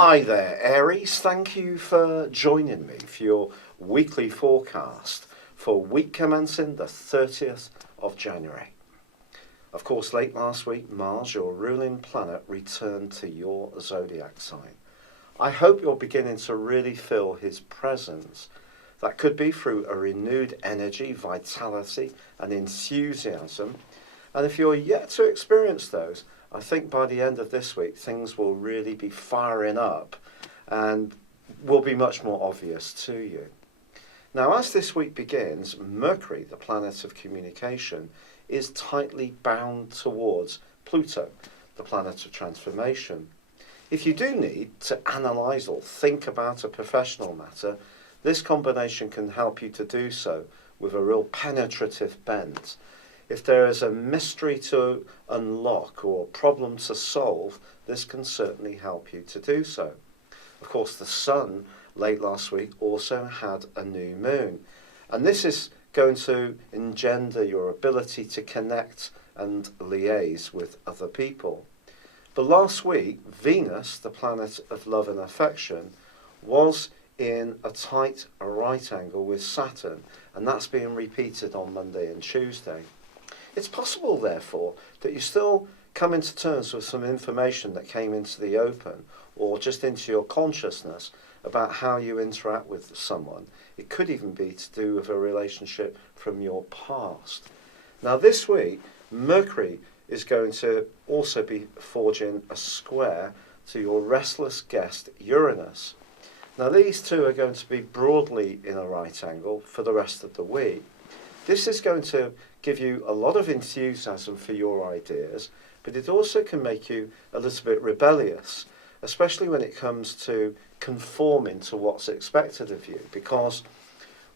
Hi there, Aries. Thank you for joining me for your weekly forecast for week commencing the 30th of January. Of course, late last week, Mars, your ruling planet, returned to your zodiac sign. I hope you're beginning to really feel his presence. That could be through a renewed energy, vitality, and enthusiasm. And if you're yet to experience those, I think by the end of this week, things will really be firing up and will be much more obvious to you. Now, as this week begins, Mercury, the planet of communication, is tightly bound towards Pluto, the planet of transformation. If you do need to analyse or think about a professional matter, this combination can help you to do so with a real penetrative bent. If there is a mystery to unlock or problem to solve, this can certainly help you to do so. Of course, the Sun, late last week, also had a new moon. And this is going to engender your ability to connect and liaise with other people. But last week, Venus, the planet of love and affection, was in a tight right angle with Saturn, and that's being repeated on Monday and Tuesday. It's possible, therefore, that you still come into terms with some information that came into the open or just into your consciousness about how you interact with someone. It could even be to do with a relationship from your past. Now, this week, Mercury is going to also be forging a square to your restless guest Uranus. Now, these two are going to be broadly in a right angle for the rest of the week. This is going to give you a lot of enthusiasm for your ideas, but it also can make you a little bit rebellious, especially when it comes to conforming to what's expected of you. Because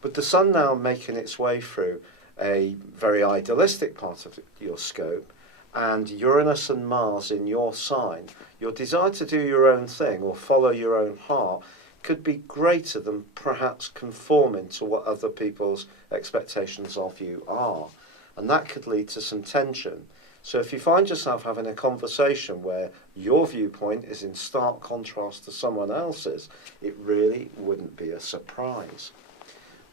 with the Sun now making its way through a very idealistic part of your scope, and Uranus and Mars in your sign, your desire to do your own thing or follow your own heart could be greater than perhaps conforming to what other people's expectations of you are. And that could lead to some tension. So if you find yourself having a conversation where your viewpoint is in stark contrast to someone else's, it really wouldn't be a surprise.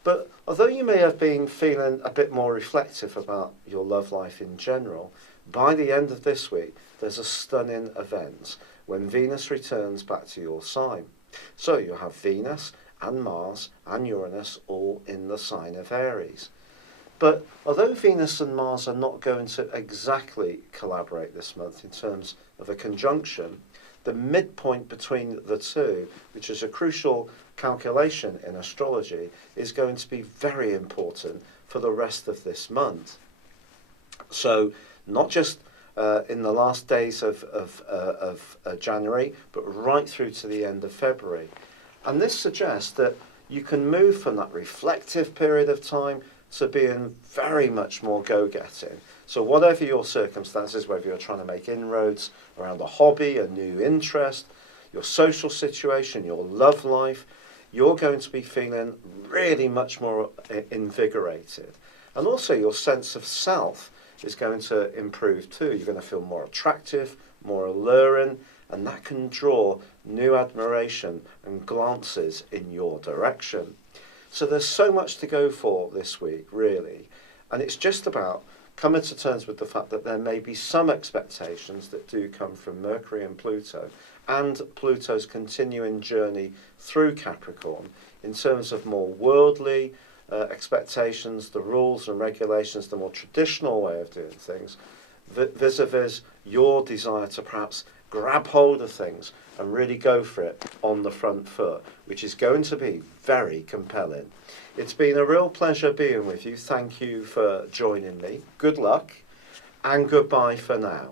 But although you may have been feeling a bit more reflective about your love life in general, by the end of this week, there's a stunning event when Venus returns back to your sign. So you have Venus and Mars and Uranus all in the sign of Aries. But although Venus and Mars are not going to exactly collaborate this month in terms of a conjunction, the midpoint between the two, which is a crucial calculation in astrology, is going to be very important for the rest of this month. So not just in the last days of January, but right through to the end of February. And this suggests that you can move from that reflective period of time to being very much more go-getting. So whatever your circumstances, whether you're trying to make inroads around a hobby, a new interest, your social situation, your love life, you're going to be feeling really much more invigorated. And also your sense of self is going to improve too. You're going to feel more attractive, more alluring, and that can draw new admiration and glances in your direction. So there's so much to go for this week, really, and it's just about coming to terms with the fact that there may be some expectations that do come from Mercury and Pluto, and Pluto's continuing journey through Capricorn in terms of more worldly expectations, the rules and regulations, the more traditional way of doing things, vis-a-vis your desire to perhaps grab hold of things and really go for it on the front foot, which is going to be very compelling. It's been a real pleasure being with you. Thank you for joining me. Good luck and goodbye for now.